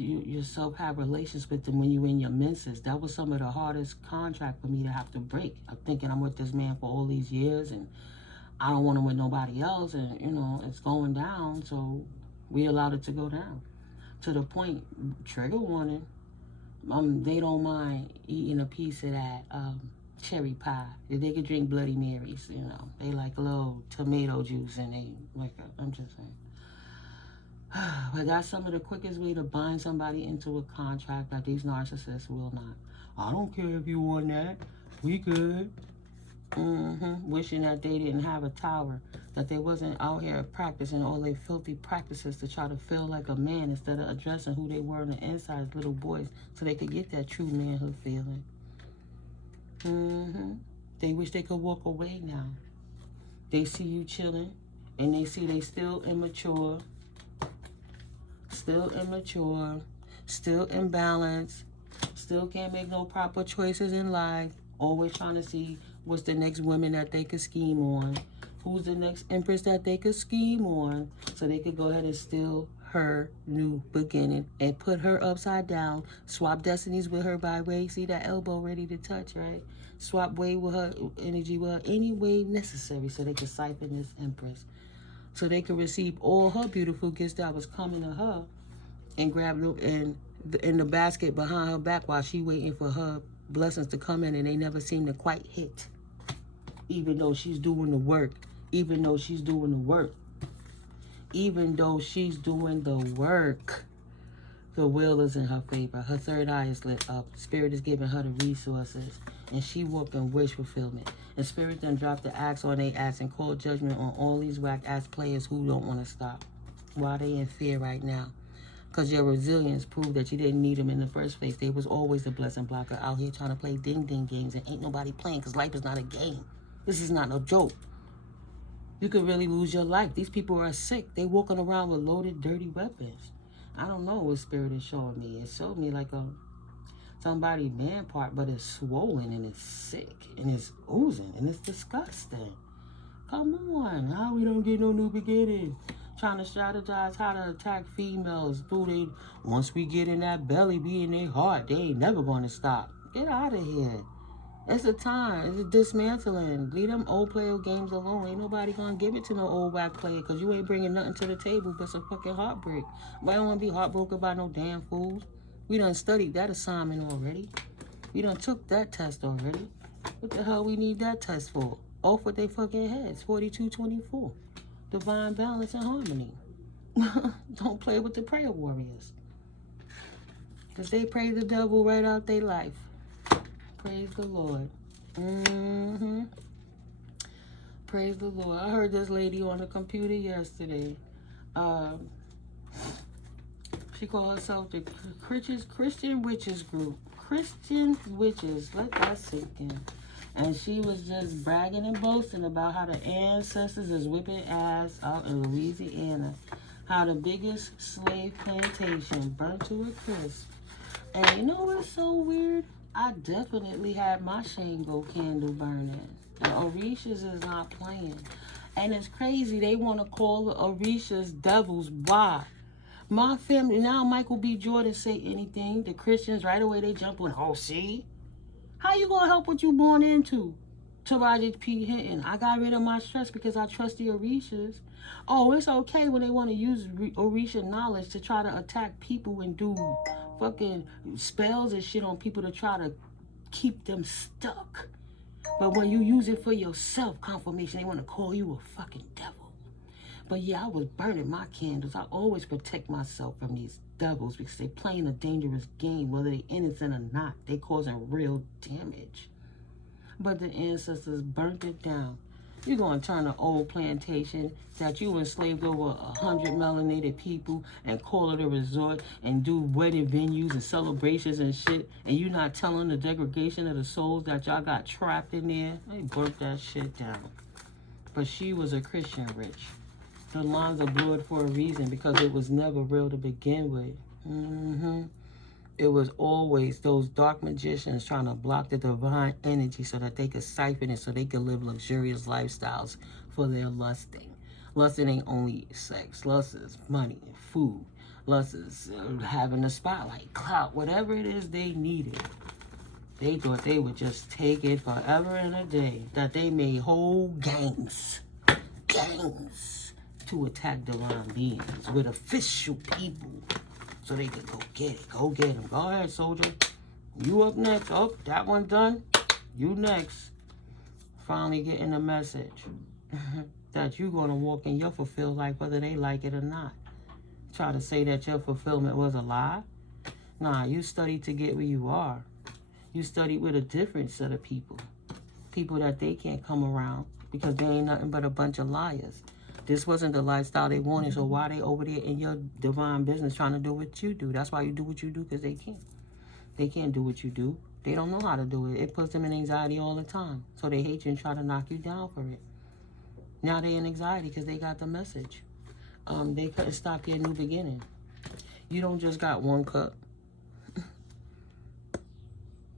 yourself have relations with them when you're in your menses. That was some of the hardest contract for me to have to break. I'm thinking I'm with this man for all these years and I don't want him with nobody else, and you know, it's going down, so we allowed it to go down. To the point, trigger warning, They don't mind eating a piece of that cherry pie. They could drink Bloody Marys, you know. They like a little tomato juice and they like I'm just saying. But that's some of the quickest way to bind somebody into a contract that these narcissists will not. I don't care if you want that. We good. Wishing that they didn't have a tower, that they wasn't out here practicing all their filthy practices to try to feel like a man instead of addressing who they were on the inside as little boys so they could get that true manhood feeling. They wish they could walk away now. They see you chilling and they see they still immature, still imbalanced, still can't make no proper choices in life, always trying to see what's the next woman that they could scheme on, who's the next empress that they could scheme on, so they could go ahead and steal her new beginning and put her upside down, swap destinies with her by way, see that elbow ready to touch, right? Swap way with her energy with her any way necessary so they could siphon this empress, so they could receive all her beautiful gifts that was coming to her and grab them in the basket behind her back while she waiting for her blessings to come in, and they never seem to quite hit. Even though she's doing the work, even though she's doing the work, even though she's doing the work, the will is in her favor. Her third eye is lit up. Spirit is giving her the resources, and she walking wish fulfillment. And Spirit then dropped the axe on their ass and called judgment on all these whack-ass players who don't want to stop. Why they in fear right now? Because your resilience proved that you didn't need them in the first place. They was always a blessing blocker out here trying to play ding-ding games, and ain't nobody playing because life is not a game. This is not no joke. You could really lose your life. These people are sick. They walking around with loaded, dirty weapons. I don't know what Spirit is showing me. It showed me like somebody man part, but it's swollen and it's sick and it's oozing and it's disgusting. Come on, how we don't get no new beginning? Trying to strategize how to attack females. Once we get in that belly, be in their heart, they ain't never going to stop. Get out of here. It's the time. It's a dismantling. Leave them old player games alone. Ain't nobody gonna give it to no old whack player because you ain't bringing nothing to the table but some fucking heartbreak. But I don't want to be heartbroken by no damn fools. We done studied that assignment already. We done took that test already. What the hell we need that test for? Off with their fucking heads. 42-24. Divine balance and harmony. Don't play with the prayer warriors. Because they pray the devil right out their life. Praise the Lord. Praise the Lord. I heard this lady on the computer yesterday. She called herself the Christian Witches Group. Christian Witches. Let that sink in. And she was just bragging and boasting about how the ancestors is whipping ass out in Louisiana. How the biggest slave plantation burnt to a crisp. And you know what's so weird? I definitely had my Shango candle burning. The Orishas is not playing. And it's crazy. They want to call the Orishas devils. Why? My family, now Michael B. Jordan say anything. The Christians, right away, they jump on, oh, see? How you going to help what you born into? Taraji P. Hinton. I got rid of my stress because I trust the Orishas. Oh, it's okay when they want to use Orisha knowledge to try to attack people and do fucking spells and shit on people to try to keep them stuck. But when you use it for your self-confirmation, they want to call you a fucking devil. But yeah, I was burning my candles. I always protect myself from these devils because they playing a dangerous game, whether they innocent or not. They causing real damage. But the ancestors burnt it down. You're going to turn an old plantation that you enslaved over 100 melanated people and call it a resort and do wedding venues and celebrations and shit, and you're not telling the degradation of the souls that y'all got trapped in there? They burnt that shit down. But she was a Christian witch. The lines are blurred for a reason because it was never real to begin with. It was always those dark magicians trying to block the divine energy so that they could siphon it so they could live luxurious lifestyles for their lusting. Lusting ain't only sex. Lust is money, food. Lust is having the spotlight, clout, whatever it is they needed. They thought they would just take it forever and a day. That they made whole gangs to attack divine beings with official people. So they could go get it. Go get them. Go ahead, soldier. You up next. Oh, that one done. You next. Finally getting the message that you're going to walk in your fulfilled life whether they like it or not. Try to say that your fulfillment was a lie. Nah, you studied to get where you are. You studied with a different set of people. People that they can't come around because they ain't nothing but a bunch of liars. This wasn't the lifestyle they wanted, so why they over there in your divine business trying to do what you do? That's why you do what you do, because they can't. They can't do what you do. They don't know how to do it. It puts them in anxiety all the time. So they hate you and try to knock you down for it. Now they in anxiety because they got the message. They couldn't stop your new beginning. You don't just got one cup.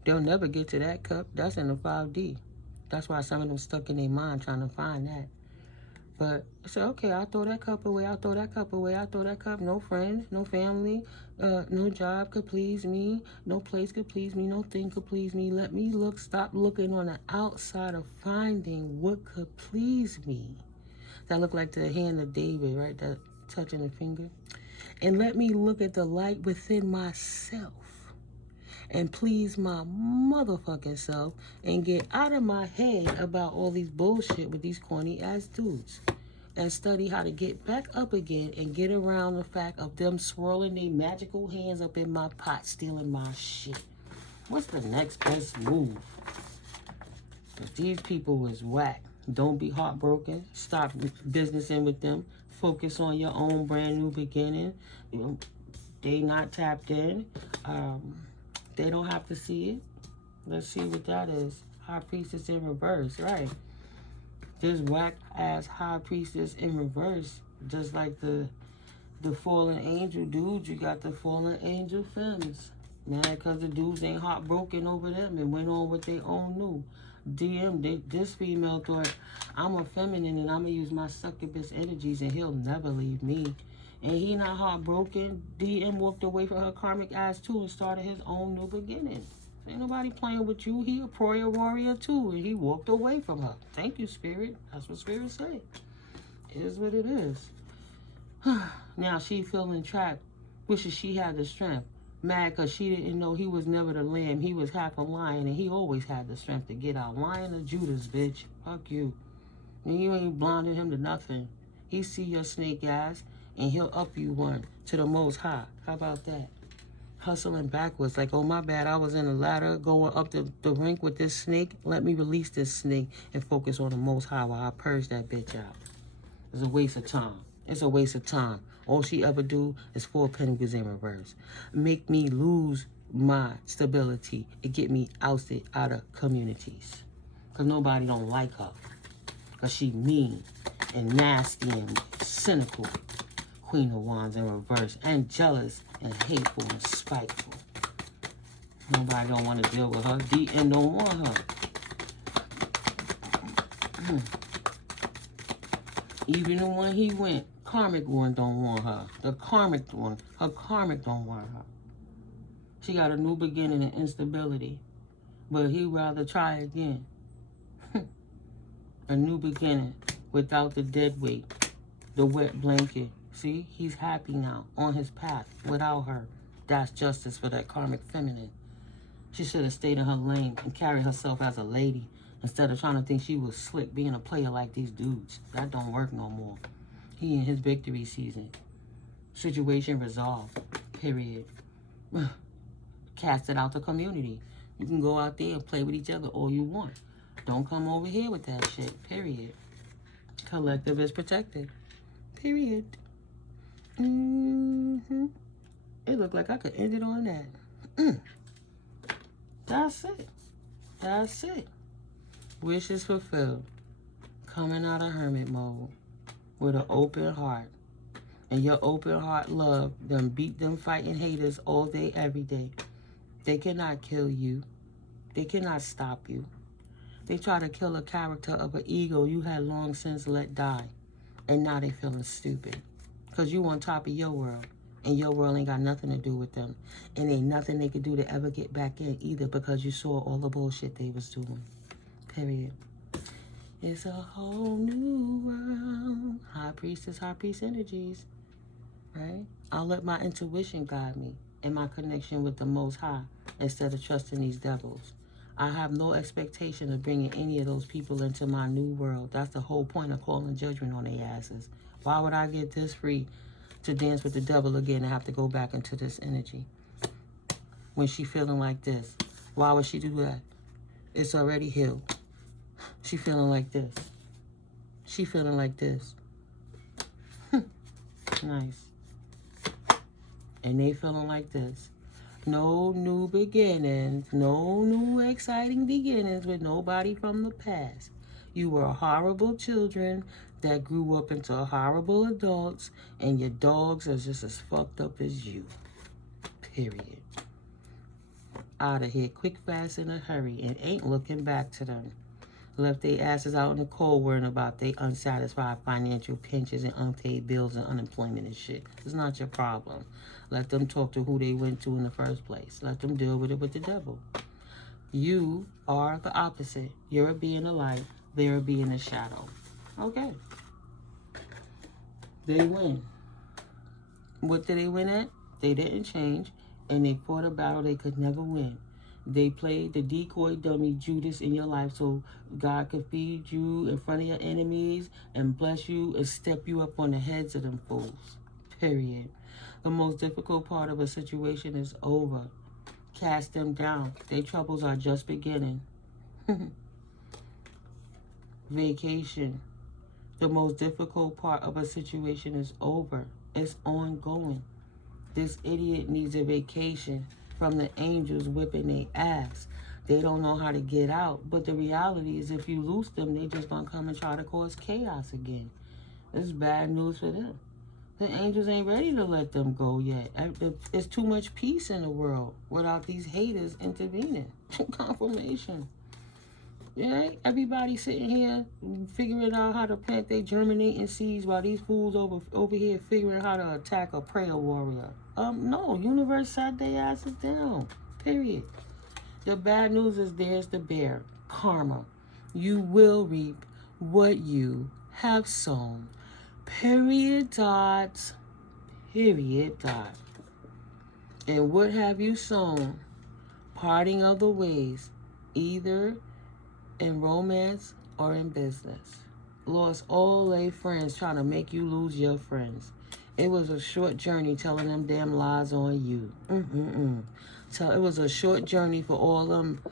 They'll never get to that cup. That's in the 5D. That's why some of them stuck in their mind trying to find that. But I said, okay, I'll throw that cup away. I'll throw that cup away. I'll throw that cup. No friends, no family, no job could please me. No place could please me. No thing could please me. Let me look. Stop looking on the outside of finding what could please me. That looked like the hand of David, right? That touching the finger. And let me look at the light within myself and please my motherfucking self and get out of my head about all these bullshit with these corny ass dudes and study how to get back up again and get around the fact of them swirling their magical hands up in my pot stealing my shit. What's the next best move? If these people was whack, don't be heartbroken. Stop businessing with them. Focus on your own brand new beginning. You know, they not tapped in. They don't have to see it. Let's see what that is. High Priestess in reverse, right? This whack-ass High Priestess in reverse. Just like the fallen angel dudes, you got the fallen angel femmes. Man, because the dudes ain't heartbroken over them and went on with their own new. This female thought, I'm a feminine and I'm going to use my succubus energies and he'll never leave me. And he not heartbroken. DM walked away from her karmic ass too and started his own new beginning. Ain't nobody playing with you. He a prayer warrior too, and he walked away from her. Thank you, Spirit. That's what Spirit say. It is what it is. Now she feeling trapped. Wishes she had the strength. Mad because she didn't know he was never the lamb. He was half a lion, and he always had the strength to get out. Lion of Judas, bitch. Fuck you. And you ain't blinded him to nothing. He see your snake ass, and he'll up you one to the most high. How about that? Hustling backwards, like, oh my bad, I was in the ladder going up the rink with this snake. Let me release this snake and focus on the most high while I purge that bitch out. It's a waste of time. It's a waste of time. All she ever do is 4 pentacles in reverse. Make me lose my stability and get me ousted out of communities. Because nobody don't like her. Because she mean and nasty and cynical. Queen of Wands in reverse. And jealous and hateful and spiteful. Nobody don't want to deal with her. DN don't want her. Even the one he went, karmic one don't want her. The karmic one, her karmic don't want her. She got a new beginning and instability. But he'd rather try again. A new beginning without the dead weight, the wet blanket. See, he's happy now on his path without her. That's justice for that karmic feminine. She should have stayed in her lane and carried herself as a lady instead of trying to think she was slick being a player like these dudes. That don't work no more. He in his victory season. Situation resolved. Period. Cast it out the community. You can go out there and play with each other all you want. Don't come over here with that shit. Period. Collective is protected. Period. It looked like I could end it on that. That's it. That's it. Wishes fulfilled. Coming out of hermit mode with an open heart. And your open heart love them beat them fighting haters all day, every day. They cannot kill you. They cannot stop you. They try to kill a character of an ego you had long since let die. And now they feeling stupid. Because you on top of your world. And your world ain't got nothing to do with them. And ain't nothing they could do to ever get back in either, because you saw all the bullshit they was doing. Period. It's a whole new world. High priestess, high priest energies. Right? I'll let my intuition guide me and my connection with the Most High. instead of trusting these devils. I have no expectation of bringing any of those people into my new world. That's the whole point of calling judgment on their asses. Why would I get this free to dance with the devil again and have to go back into this energy when she feeling like this? Why would she do that? It's already healed. She feeling like this. She feeling like this. Nice. And they feeling like this. No new beginnings. No new exciting beginnings with nobody from the past. You were horrible children that grew up into horrible adults, and your dogs are just as fucked up as you. Period. Out of here quick, fast, in a hurry, and ain't looking back to them. Left their asses out in the cold worrying about their unsatisfied financial pinches and unpaid bills and unemployment and shit. It's not your problem. Let them talk to who they went to in the first place. Let them deal with it with the devil. You are the opposite. You're a being of light. They're a being of shadow. Okay. They win. What did they win at? They didn't change, and they fought a battle they could never win. They played the decoy dummy Judas in your life so God could feed you in front of your enemies and bless you and step you up on the heads of them fools. Period. The most difficult part of a situation is over. Cast them down. Their troubles are just beginning. Vacation. The most difficult part of a situation is over. It's ongoing. This idiot needs a vacation from the angels whipping their ass. They don't know how to get out. But the reality is if you lose them, they just gonna come and try to cause chaos again. It's bad news for them. The angels ain't ready to let them go yet. It's too much peace in the world without these haters intervening. Confirmation. Yeah, everybody sitting here figuring out how to plant their germinating seeds while these fools over here figuring how to attack a prayer warrior. No, universe sat their asses down. Period. The bad news is there's the bear. Karma. You will reap what you have sown. Period dot. Period dot. And what have you sown? Parting of the ways. Either in romance or in business. Lost all their friends trying to make you lose your friends. It was a short journey telling them damn lies on you. It was a short journey for all them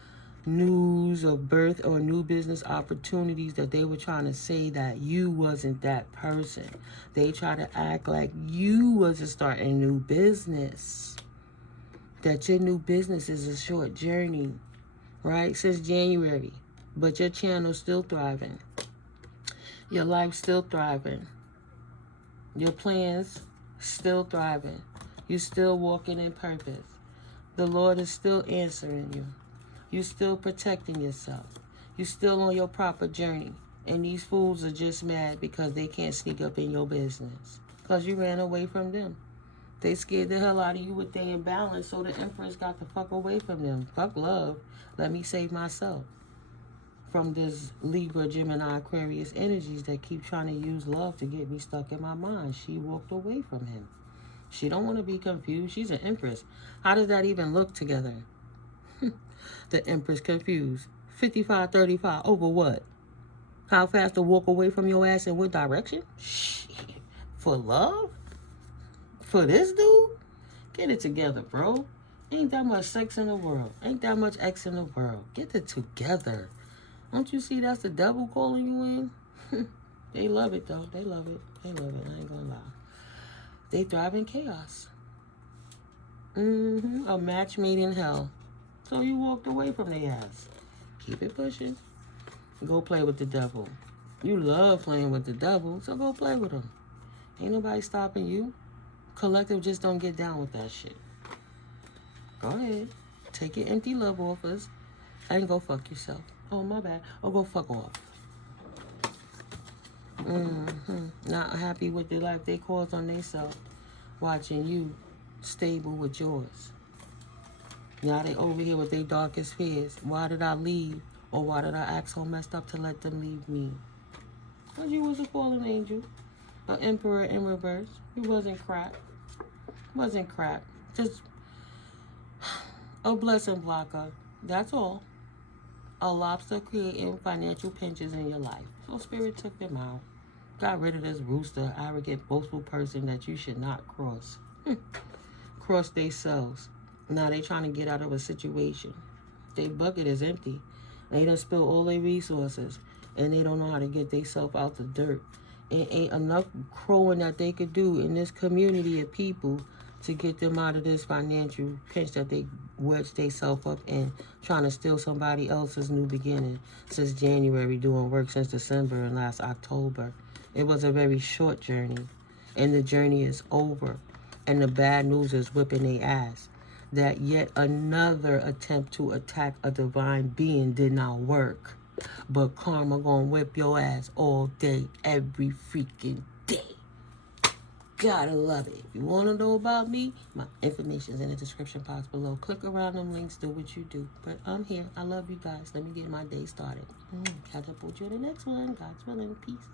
news of birth or new business opportunities that they were trying to say that you wasn't that person. They try to act like you wasn't starting a new business. That your new business is a short journey, right? Since January. But your channel's still thriving. Your life's still thriving. Your plans still thriving. You're still walking in purpose. The Lord is still answering you. You're still protecting yourself. You're still on your proper journey. And these fools are just mad because they can't sneak up in your business. Because you ran away from them. They scared the hell out of you with their imbalance, so the Empress got the fuck away from them. Fuck love. Let me save myself from this Libra, Gemini, Aquarius energies that keep trying to use love to get me stuck in my mind. She walked away from him. She don't want to be confused. She's an Empress. How does that even look together? The Empress confused. 55-35 over what? How fast to walk away from your ass in what direction? Shit. For love? For this dude? Get it together, bro. Ain't that much sex in the world. Ain't that much X in the world. Get it together. Don't you see that's the devil calling you in? They love it, though. They love it. They love it. I ain't gonna lie. They thrive in chaos. A match made in hell. So you walked away from their ass. Keep it pushing. Go play with the devil. You love playing with the devil, so go play with him. Ain't nobody stopping you. Collective just don't get down with that shit. Go ahead. Take your empty love offers and go fuck yourself. Oh, my bad. Or go fuck off. Not happy with the life they caused on themselves. Watching you stable with yours. Now they over here with their darkest fears. Why did I leave? Or why did I act so messed up to let them leave me? Because you was a fallen angel. An emperor in reverse. You wasn't crap. Wasn't crap. Just A blessing blocker. That's all. A lobster creating financial pinches in your life. So Spirit took them out. Got rid of this rooster, arrogant, boastful person that you should not cross. Cross they selves. Now they trying to get out of a situation. Their bucket is empty. They done spill all their resources. And they don't know how to get themselves out the dirt. It ain't enough crowing that they could do in this community of people to get them out of this financial pinch that they wedged themselves up in, trying to steal somebody else's new beginning since January, doing work since December and last October. It was a very short journey, and the journey is over, and the bad news is whipping their ass. That yet another attempt to attack a divine being did not work. But karma gonna whip your ass all day, every freaking day. Gotta love it. If you want to know about me, my information is in the description box below. Click around them links, do what you do. But I'm here. I love you guys. Let me get my day started. Catch up with you in the next one. God's willing. Peace.